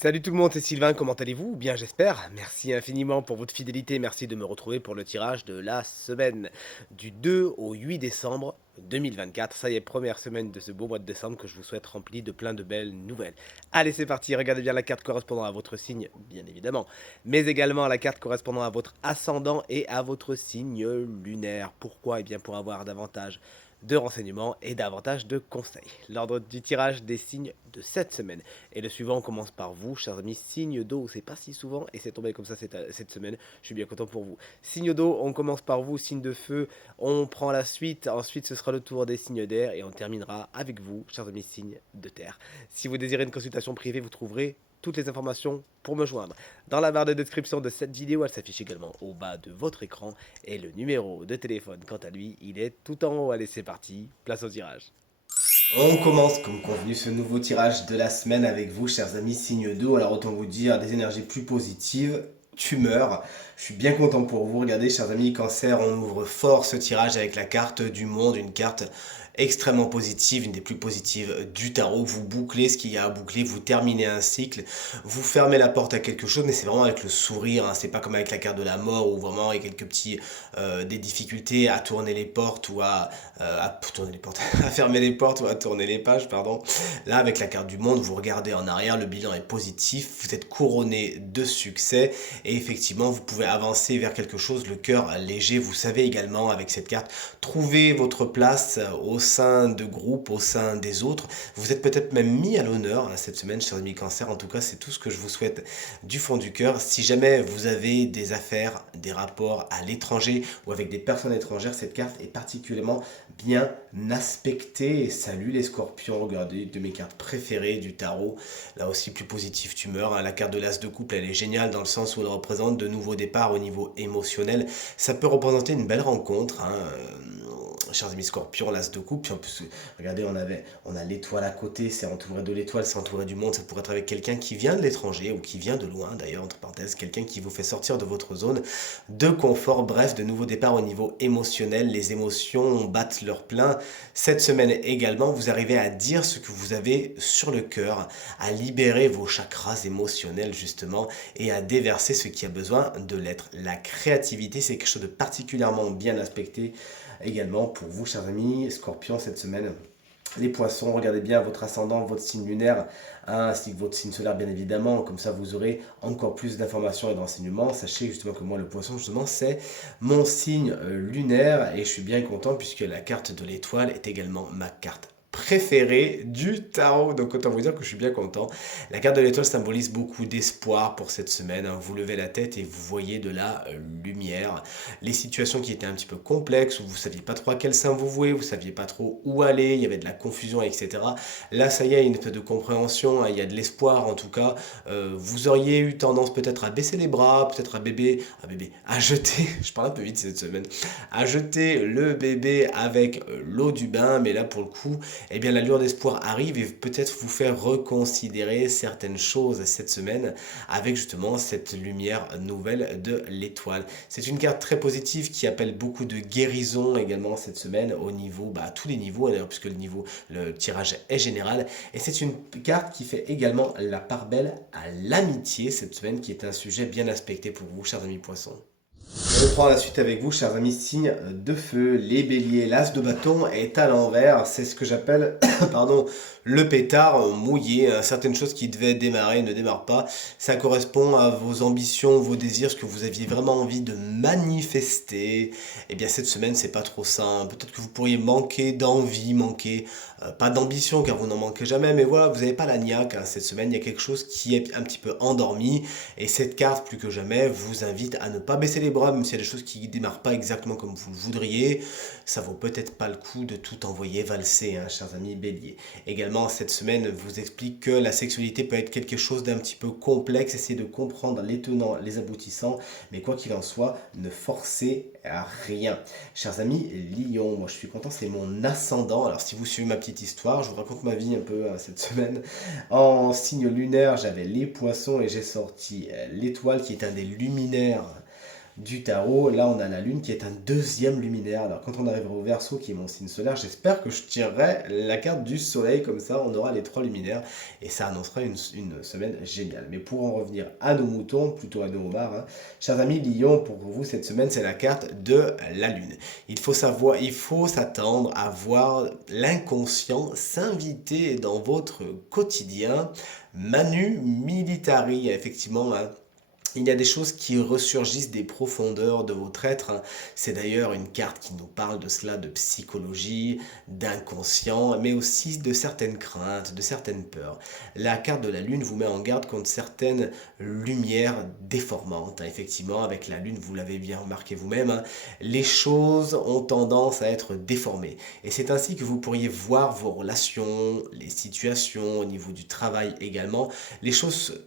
Salut tout le monde, c'est Sylvain, comment allez-vous? Bien j'espère. Merci infiniment pour votre fidélité, merci de me retrouver pour le tirage de la semaine du 2 au 8 décembre 2024. Ça y est, première semaine de ce beau mois de décembre que je vous souhaite rempli de plein de belles nouvelles. Allez, c'est parti, regardez bien la carte correspondant à votre signe, bien évidemment, mais également la carte correspondant à votre ascendant et à votre signe lunaire. Pourquoi? Eh bien pour avoir davantage de renseignements et davantage de conseils. L'ordre du tirage des signes de cette semaine. Et le suivant, on commence par vous, chers amis, signe d'eau, c'est pas si souvent, et c'est tombé comme ça cette semaine, je suis bien content pour vous. Signe d'eau, on commence par vous, signe de feu, on prend la suite, ensuite ce sera le tour des signes d'air, et on terminera avec vous, chers amis, signe de terre. Si vous désirez une consultation privée, vous trouverez toutes les informations pour me joindre. Dans la barre de description de cette vidéo, elle s'affiche également au bas de votre écran, et le numéro de téléphone, quant à lui, il est tout en haut. Allez, c'est parti, place au tirage. On commence comme convenu ce nouveau tirage de la semaine avec vous, chers amis, signe d'eau. Alors autant vous dire des énergies plus positives. Tumeur, je suis bien content pour vous. Regardez, chers amis, cancer, on ouvre fort ce tirage avec la carte du monde, une carte extrêmement positive, une des plus positives du tarot. Vous bouclez ce qu'il y a à boucler, vous terminez un cycle, vous fermez la porte à quelque chose, mais c'est vraiment avec le sourire, hein. C'est pas comme avec la carte de la mort où vraiment il y a quelques petits des difficultés à tourner les portes ou à tourner les portes, à fermer les portes ou à tourner les pages, pardon. Là, avec la carte du monde, vous regardez en arrière, le bilan est positif, vous êtes couronné de succès et effectivement, vous pouvez avancer vers quelque chose, le cœur léger. Vous savez également, avec cette carte, trouver votre place au sein de groupes, au sein des autres. Vous êtes peut-être même mis à l'honneur cette semaine, chers amis cancer. En tout cas, c'est tout ce que je vous souhaite du fond du cœur. Si jamais vous avez des affaires, des rapports à l'étranger ou avec des personnes étrangères, cette carte est particulièrement bien aspectée. Et salut les scorpions, regardez, une de mes cartes préférées du tarot. Là aussi, plus positif, tumeur, hein. La carte de l'as de couple, elle est géniale dans le sens où elle représente de nouveaux départs au niveau émotionnel. Ça peut représenter une belle rencontre, hein. Chers amis scorpions, l'as de coupe, puis en plus, regardez, on a l'étoile à côté, c'est entouré de l'étoile, c'est entouré du monde, ça pourrait être avec quelqu'un qui vient de l'étranger ou qui vient de loin d'ailleurs, entre parenthèses, quelqu'un qui vous fait sortir de votre zone de confort, bref, de nouveaux départs au niveau émotionnel, les émotions battent leur plein. Cette semaine également, vous arrivez à dire ce que vous avez sur le cœur, à libérer vos chakras émotionnels justement et à déverser ce qui a besoin de l'être. La créativité, c'est quelque chose de particulièrement bien aspecté également pour vous, chers amis Scorpions, cette semaine. Les poissons, regardez bien votre ascendant, votre signe lunaire, hein, ainsi que votre signe solaire bien évidemment, comme ça vous aurez encore plus d'informations et d'enseignements. Sachez justement que moi le poisson justement c'est mon signe lunaire et je suis bien content puisque la carte de l'étoile est également ma carte préférée du tarot. Donc autant vous dire que je suis bien content. La carte de l'étoile symbolise beaucoup d'espoir pour cette semaine, hein. Vous levez la tête et vous voyez de la lumière. Les situations qui étaient un petit peu complexes, où vous saviez pas trop à quel sein vous vouer, vous saviez pas trop où aller, il y avait de la confusion, etc. Là, ça y est, il y a une espèce de compréhension, hein, il y a de l'espoir en tout cas. Vous auriez eu tendance peut-être à baisser les bras, peut-être à jeter, je parle un peu vite cette semaine, à jeter le bébé avec l'eau du bain, mais là pour le coup, eh bien la lueur d'espoir arrive et peut-être vous faire reconsidérer certaines choses cette semaine avec justement cette lumière nouvelle de l'étoile. C'est une carte très positive qui appelle beaucoup de guérison également cette semaine au niveau, à tous les niveaux d'ailleurs puisque le tirage est général et c'est une carte qui fait également la part belle à l'amitié cette semaine qui est un sujet bien aspecté pour vous chers amis poissons. Je reprends la suite avec vous, chers amis signes de feu. Les béliers, l'as de bâton est à l'envers. C'est ce que j'appelle, pardon, le pétard mouillé. Certaines choses qui devaient démarrer ne démarrent pas. Ça correspond à vos ambitions, vos désirs, ce que vous aviez vraiment envie de manifester. Eh bien, cette semaine, c'est pas trop simple. Peut-être que vous pourriez manquer d'envie, manquer, pas d'ambition, car vous n'en manquez jamais. Mais voilà, vous n'avez pas la niaque, hein. Cette semaine, il y a quelque chose qui est un petit peu endormi. Et cette carte, plus que jamais, vous invite à ne pas baisser les bras, même s'il y a des choses qui ne démarrent pas exactement comme vous le voudriez. Ça vaut peut-être pas le coup de tout envoyer valser, hein, chers amis béliers. Également, cette semaine vous explique que la sexualité peut être quelque chose d'un petit peu complexe. Essayez de comprendre les tenants, les aboutissants. Mais quoi qu'il en soit, ne forcez à rien. Chers amis lions, moi je suis content, c'est mon ascendant. Alors si vous suivez ma petite histoire, je vous raconte ma vie un peu cette semaine. En signe lunaire, j'avais les poissons et j'ai sorti l'étoile qui est un des luminaires du tarot. Là, on a la lune qui est un deuxième luminaire. Alors, quand on arrivera au Verseau, qui est mon signe solaire, j'espère que je tirerai la carte du soleil. Comme ça, on aura les trois luminaires et ça annoncera une semaine géniale. Mais pour en revenir à nos moutons, plutôt à nos homards, hein, chers amis Lion, pour vous, cette semaine, c'est la carte de la lune. Il faut s'attendre à voir l'inconscient s'inviter dans votre quotidien. Manu Militari, effectivement, hein, il y a des choses qui ressurgissent des profondeurs de votre être, hein. C'est d'ailleurs une carte qui nous parle de cela, de psychologie, d'inconscient, mais aussi de certaines craintes, de certaines peurs. La carte de la Lune vous met en garde contre certaines lumières déformantes, hein. Effectivement, avec la Lune, vous l'avez bien remarqué vous-même, hein, les choses ont tendance à être déformées. Et c'est ainsi que vous pourriez voir vos relations, les situations au niveau du travail également, les choses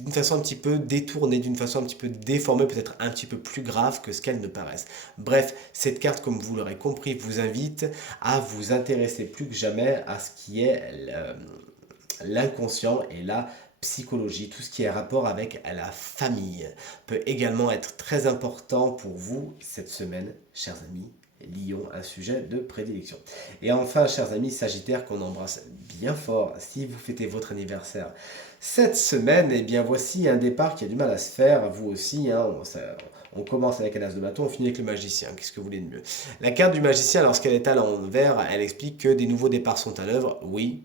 d'une façon un petit peu détournée, d'une façon un petit peu déformée, peut-être un petit peu plus grave que ce qu'elles ne paraissent. Bref, cette carte, comme vous l'aurez compris, vous invite à vous intéresser plus que jamais à ce qui est l'inconscient et la psychologie, tout ce qui est rapport avec la famille peut également être très important pour vous cette semaine, chers amis. Lion, un sujet de prédilection. Et enfin, chers amis Sagittaires, qu'on embrasse bien fort, si vous fêtez votre anniversaire cette semaine, eh bien voici un départ qui a du mal à se faire, vous aussi, hein, on commence avec un as de bâton, on finit avec le magicien. Qu'est-ce que vous voulez de mieux? La carte du magicien, lorsqu'elle est à l'envers, elle explique que des nouveaux départs sont à l'œuvre, oui,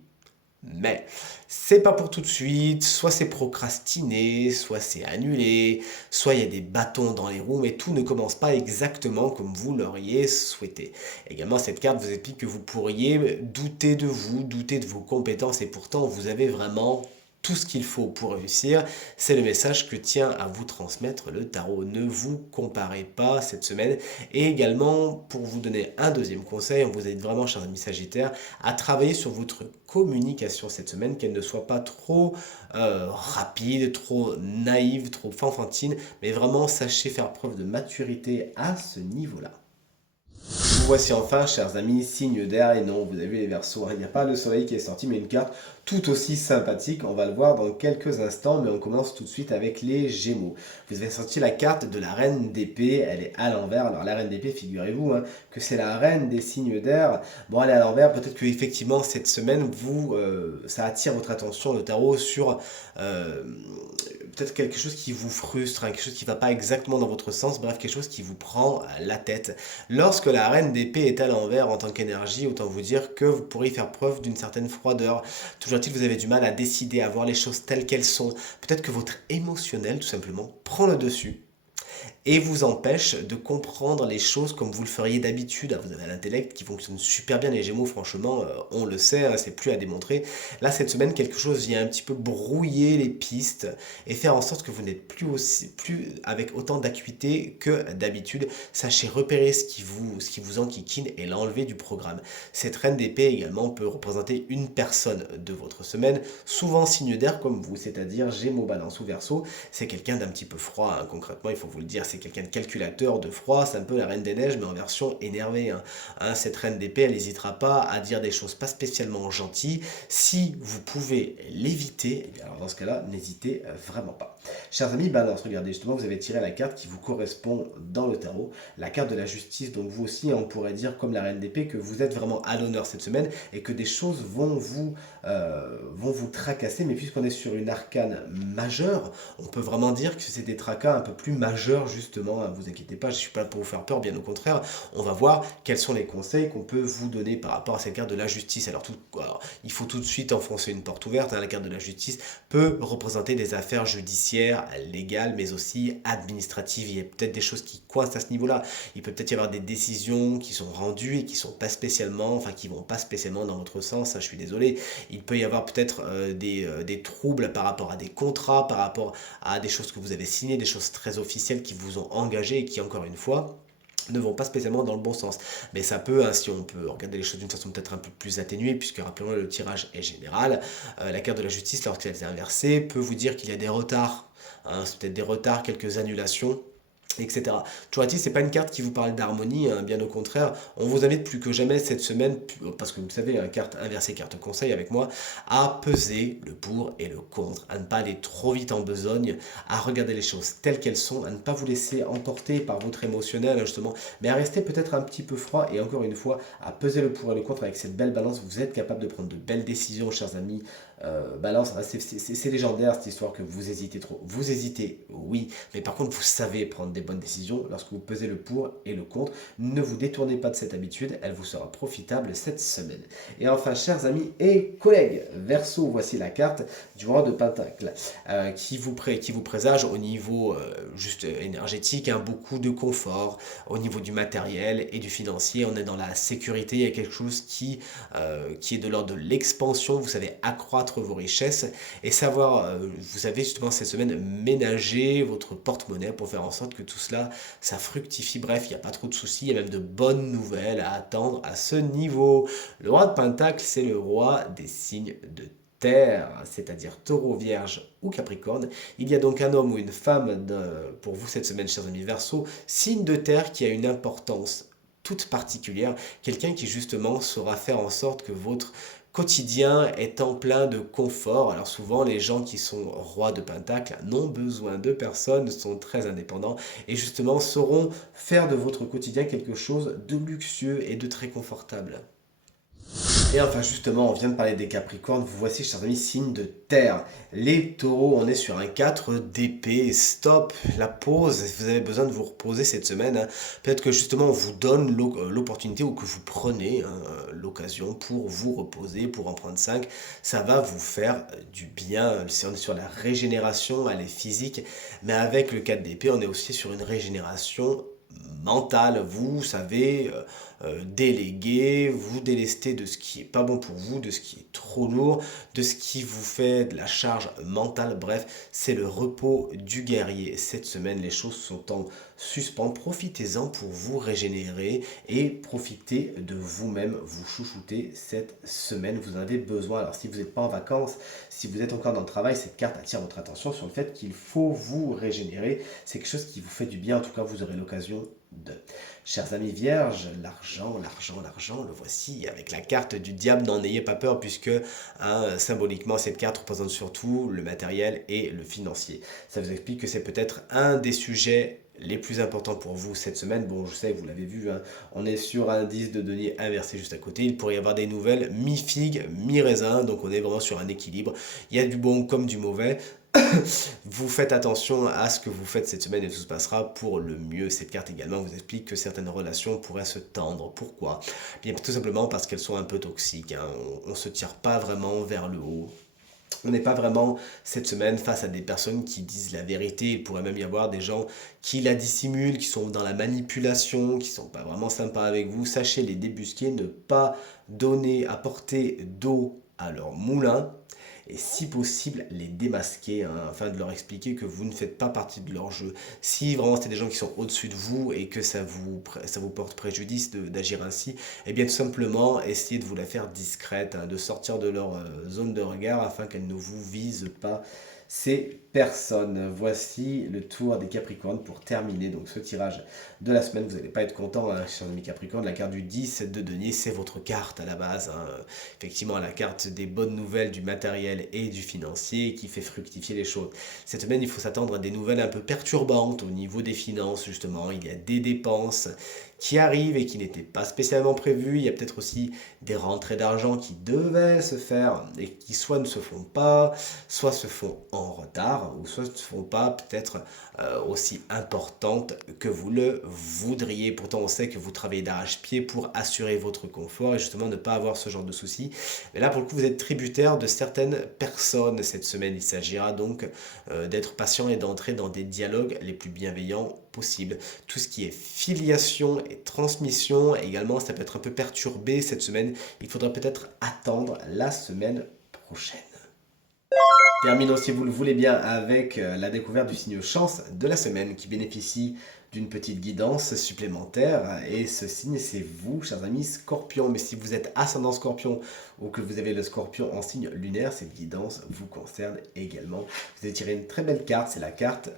mais c'est pas pour tout de suite, soit c'est procrastiné, soit c'est annulé, soit il y a des bâtons dans les roues, mais tout ne commence pas exactement comme vous l'auriez souhaité. Également, cette carte vous explique que vous pourriez douter de vous, douter de vos compétences, et pourtant vous avez vraiment tout ce qu'il faut pour réussir. C'est le message que tient à vous transmettre le tarot. Ne vous comparez pas cette semaine. Et également, pour vous donner un deuxième conseil, on vous aide vraiment, chers amis Sagittaires, à travailler sur votre communication cette semaine, qu'elle ne soit pas trop rapide, trop naïve, trop enfantine, mais vraiment sachez faire preuve de maturité à ce niveau-là. Vous voici enfin, chers amis, signe d'air, et non, vous avez vu les Verseaux, hein, il n'y a pas le soleil qui est sorti, mais une carte tout aussi sympathique, on va le voir dans quelques instants, mais on commence tout de suite avec les Gémeaux. Vous avez sorti la carte de la Reine d'épée, elle est à l'envers, alors la Reine d'épée, figurez-vous, hein, que c'est la Reine des signes d'air, bon elle est à l'envers, peut-être que effectivement cette semaine, ça attire votre attention, le tarot, sur euh, peut-être quelque chose qui vous frustre, hein, quelque chose qui ne va pas exactement dans votre sens, bref, quelque chose qui vous prend la tête. Lorsque la reine d'épée est à l'envers en tant qu'énergie, autant vous dire que vous pourriez faire preuve d'une certaine froideur. Toujours est-il que vous avez du mal à décider, à voir les choses telles qu'elles sont. Peut-être que votre émotionnel, tout simplement, prend le dessus et vous empêche de comprendre les choses comme vous le feriez d'habitude. Vous avez un intellect qui fonctionne super bien, les Gémeaux, franchement, on le sait, hein, c'est plus à démontrer. Là, cette semaine, quelque chose vient un petit peu brouiller les pistes et faire en sorte que vous n'êtes plus avec autant d'acuité que d'habitude. Sachez repérer ce qui vous enquiquine et l'enlever du programme. Cette reine d'épée également peut représenter une personne de votre semaine, souvent signe d'air comme vous, c'est-à-dire Gémeaux, Balance ou Verseau. C'est quelqu'un d'un petit peu froid, hein, concrètement, il faut vous le dire, c'est quelqu'un de calculateur, de froid, c'est un peu la Reine des Neiges, mais en version énervée, hein. Cette Reine d'épée, elle n'hésitera pas à dire des choses pas spécialement gentilles. Si vous pouvez l'éviter, eh bien alors dans ce cas-là, n'hésitez vraiment pas. Chers amis, Balance, regardez, justement, vous avez tiré la carte qui vous correspond dans le tarot, la carte de la justice. Donc vous aussi, on pourrait dire, comme la Reine d'épée, que vous êtes vraiment à l'honneur cette semaine et que des choses vont vous tracasser. Mais puisqu'on est sur une arcane majeure, on peut vraiment dire que c'est des tracas un peu plus majeurs, justement. Ne vous inquiétez pas, je ne suis pas là pour vous faire peur, bien au contraire. On va voir quels sont les conseils qu'on peut vous donner par rapport à cette carte de la justice. Alors, il faut tout de suite enfoncer une porte ouverte, hein. La carte de la justice peut représenter des affaires judiciaires, légales, mais aussi administratives. Il y a peut-être des choses qui coincent à ce niveau-là. Il peut peut-être y avoir des décisions qui sont rendues et qui sont pas spécialement, enfin qui vont pas spécialement dans votre sens, hein, je suis désolé. Il peut y avoir peut-être des troubles par rapport à des contrats, par rapport à des choses que vous avez signées, des choses très officielles qui vous ont engagé et qui, encore une fois, ne vont pas spécialement dans le bon sens. Mais ça peut, hein, si on peut regarder les choses d'une façon peut-être un peu plus atténuée, puisque rappelons-le, le tirage est général, la carte de la justice, lorsqu'elle est inversée, peut vous dire qu'il y a des retards, hein, c'est peut-être des retards, quelques annulations, etc. Toujours est-il, c'est pas une carte qui vous parle d'harmonie, hein, bien au contraire. On vous invite plus que jamais cette semaine, parce que vous savez, hein, carte inversée, carte conseil avec moi, à peser le pour et le contre, à ne pas aller trop vite en besogne, à regarder les choses telles qu'elles sont, à ne pas vous laisser emporter par votre émotionnel, hein, justement, mais à rester peut-être un petit peu froid et encore une fois, à peser le pour et le contre avec cette belle balance. Vous êtes capable de prendre de belles décisions, chers amis. Balance, hein, c'est légendaire cette histoire que vous hésitez trop. Vous hésitez, oui, mais par contre, vous savez prendre des bonnes décisions lorsque vous pesez le pour et le contre. Ne vous détournez pas de cette habitude, elle vous sera profitable cette semaine. Et enfin, chers amis et collègues, Verseau, voici la carte du roi de Pentacle qui vous présage au niveau juste énergétique, hein, beaucoup de confort, au niveau du matériel et du financier. On est dans la sécurité, il y a quelque chose qui est de l'ordre de l'expansion. Vous savez accroître vos richesses et savoir, vous savez justement cette semaine ménager votre porte-monnaie pour faire en sorte que tout cela, ça fructifie. Bref, il n'y a pas trop de soucis, il y a même de bonnes nouvelles à attendre à ce niveau. Le roi de Pentacle, c'est le roi des signes de terre, c'est-à-dire taureau, vierge ou capricorne. Il y a donc un homme ou une femme pour vous cette semaine, chers amis Verseau, signe de terre qui a une importance toute particulière, quelqu'un qui justement saura faire en sorte que votre quotidien est en plein de confort. Alors souvent, les gens qui sont rois de Pentacle n'ont besoin de personne, sont très indépendants et justement sauront faire de votre quotidien quelque chose de luxueux et de très confortable. Et enfin, justement, on vient de parler des Capricornes. Vous voici, chers amis, signe de terre. Les taureaux, on est sur un 4 d'épée. Stop, la pause. Vous avez besoin de vous reposer cette semaine, hein. Peut-être que justement, on vous donne l'opportunité ou que vous prenez, hein, l'occasion pour vous reposer, pour en prendre 5. Ça va vous faire du bien. Si on est sur la régénération, elle est physique. Mais avec le 4 d'épée, on est aussi sur une régénération mentale. Vous savez déléguer, vous délester de ce qui est pas bon pour vous, de ce qui est trop lourd, de ce qui vous fait de la charge mentale. Bref, c'est le repos du guerrier. Cette semaine, les choses sont en suspens. Profitez-en pour vous régénérer et profitez de vous-même, vous chouchouter cette semaine. Vous en avez besoin. Alors, si vous n'êtes pas en vacances, si vous êtes encore dans le travail, cette carte attire votre attention sur le fait qu'il faut vous régénérer. C'est quelque chose qui vous fait du bien. En tout cas, vous aurez l'occasion de. Chers amis vierges, l'argent, le voici avec la carte du diable. N'en ayez pas peur puisque hein, symboliquement cette carte représente surtout le matériel et le financier. Ça vous explique que c'est peut-être un des sujets les plus importants pour vous cette semaine. Bon, je sais, vous l'avez vu, hein, on est sur un 10 de denier inversé juste à côté. Il pourrait y avoir des nouvelles mi-figue, mi-raisin, donc on est vraiment sur un équilibre. Il y a du bon comme du mauvais. Vous faites attention à ce que vous faites cette semaine et tout se passera pour le mieux. Cette carte également vous explique que certaines relations pourraient se tendre. Pourquoi? Bien, tout simplement parce qu'elles sont un peu toxiques, hein. On ne se tire pas vraiment vers le haut. On n'est pas vraiment cette semaine face à des personnes qui disent la vérité. Il pourrait même y avoir des gens qui la dissimulent, qui sont dans la manipulation, qui sont pas vraiment sympas avec vous. Sachez les débusquer, ne pas donner, apporter d'eau à leur moulin et si possible les démasquer, hein, afin de leur expliquer que vous ne faites pas partie de leur jeu. Si vraiment c'est des gens qui sont au-dessus de vous et que ça vous porte préjudice d'agir ainsi, eh bien tout simplement essayez de vous la faire discrète, hein, de sortir de leur zone de regard afin qu'elle ne vous vise pas ces personnes. Voici le tour des Capricornes pour terminer donc ce tirage de la semaine. Vous n'allez pas être content, hein, chers amis Capricornes. La carte du 10 de denier, c'est votre carte à la base, hein. Effectivement, la carte des bonnes nouvelles du matériel et du financier qui fait fructifier les choses. Cette semaine, il faut s'attendre à des nouvelles un peu perturbantes au niveau des finances, justement. Il y a des dépenses qui arrivent et qui n'étaient pas spécialement prévues. Il y a peut-être aussi des rentrées d'argent qui devaient se faire et qui soit ne se font pas, soit se font en retard, ou soit ne se font pas peut-être aussi importantes que vous le voudriez. Pourtant, on sait que vous travaillez d'arrache-pied pour assurer votre confort et justement ne pas avoir ce genre de soucis. Mais là, pour le coup, vous êtes tributaire de certaines personnes cette semaine. Il s'agira donc d'être patient et d'entrer dans des dialogues les plus bienveillants possibles. Tout ce qui est filiation et transmission, également, ça peut être un peu perturbé cette semaine. Il faudra peut-être attendre la semaine prochaine. Terminons, si vous le voulez bien, avec la découverte du signe chance de la semaine qui bénéficie d'une petite guidance supplémentaire. Et ce signe, c'est vous, chers amis Scorpion. Mais si vous êtes ascendant Scorpion ou que vous avez le Scorpion en signe lunaire, cette guidance vous concerne également. Vous avez tiré une très belle carte, c'est la carte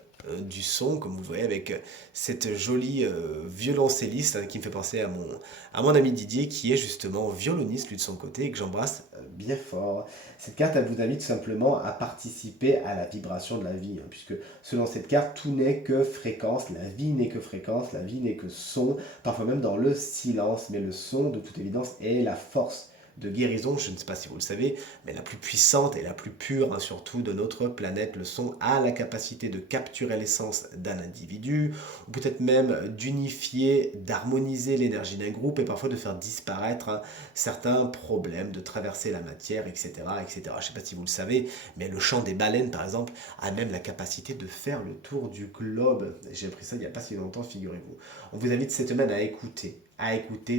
du son, comme vous le voyez, avec cette jolie violoncelliste qui me fait penser à mon ami Didier, qui est justement violoniste lui de son côté, et que j'embrasse bien fort. Cette carte, elle vous invite tout simplement à participer à la vibration de la vie, hein, puisque selon cette carte, tout n'est que fréquence, la vie n'est que fréquence, la vie n'est que son, parfois même dans le silence, mais le son, de toute évidence, est la force de guérison, je ne sais pas si vous le savez, mais la plus puissante et la plus pure, hein, surtout de notre planète. Le son a la capacité de capturer l'essence d'un individu, ou peut-être même d'unifier, d'harmoniser l'énergie d'un groupe et parfois de faire disparaître, hein, certains problèmes, de traverser la matière, etc. etc. Je ne sais pas si vous le savez, mais le chant des baleines, par exemple, a même la capacité de faire le tour du globe. J'ai appris ça il n'y a pas si longtemps, figurez-vous. On vous invite cette semaine à écouter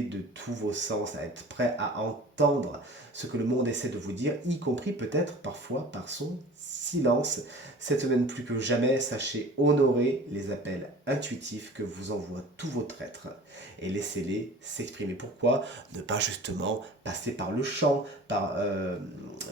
de tous vos sens, à être prêt à entendre ce que le monde essaie de vous dire, y compris peut-être parfois par son silence. Cette semaine plus que jamais, sachez honorer les appels intuitifs que vous envoie tout votre être et laissez-les s'exprimer. Pourquoi ne pas justement passer par le chant, par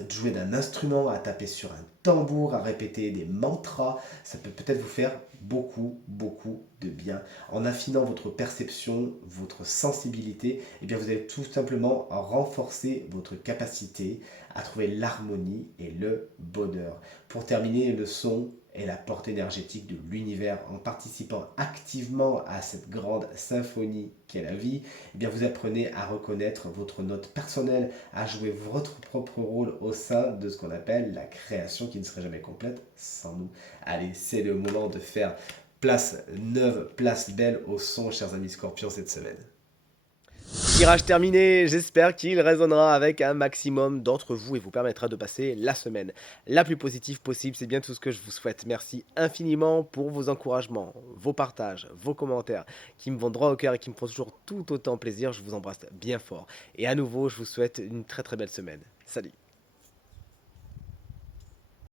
jouer d'un instrument, à taper sur un tambour, à répéter des mantras. Ça peut peut-être vous faire beaucoup, beaucoup de bien. En affinant votre perception, votre sensibilité, eh bien vous allez tout simplement renforcer votre capacité à trouver l'harmonie et le bonheur. Pour terminer, le son est la porte énergétique de l'univers. En participant activement à cette grande symphonie qu'est la vie, eh bien vous apprenez à reconnaître votre note personnelle, à jouer votre propre rôle au sein de ce qu'on appelle la création qui ne serait jamais complète sans nous. Allez, c'est le moment de faire place neuve, place belle au son, chers amis scorpions, cette semaine. Tirage terminé, j'espère qu'il résonnera avec un maximum d'entre vous et vous permettra de passer la semaine la plus positive possible. C'est bien tout ce que je vous souhaite. Merci infiniment pour vos encouragements, vos partages, vos commentaires qui me vont droit au cœur et qui me font toujours tout autant plaisir. Je vous embrasse bien fort. Et à nouveau, je vous souhaite une très très belle semaine. Salut.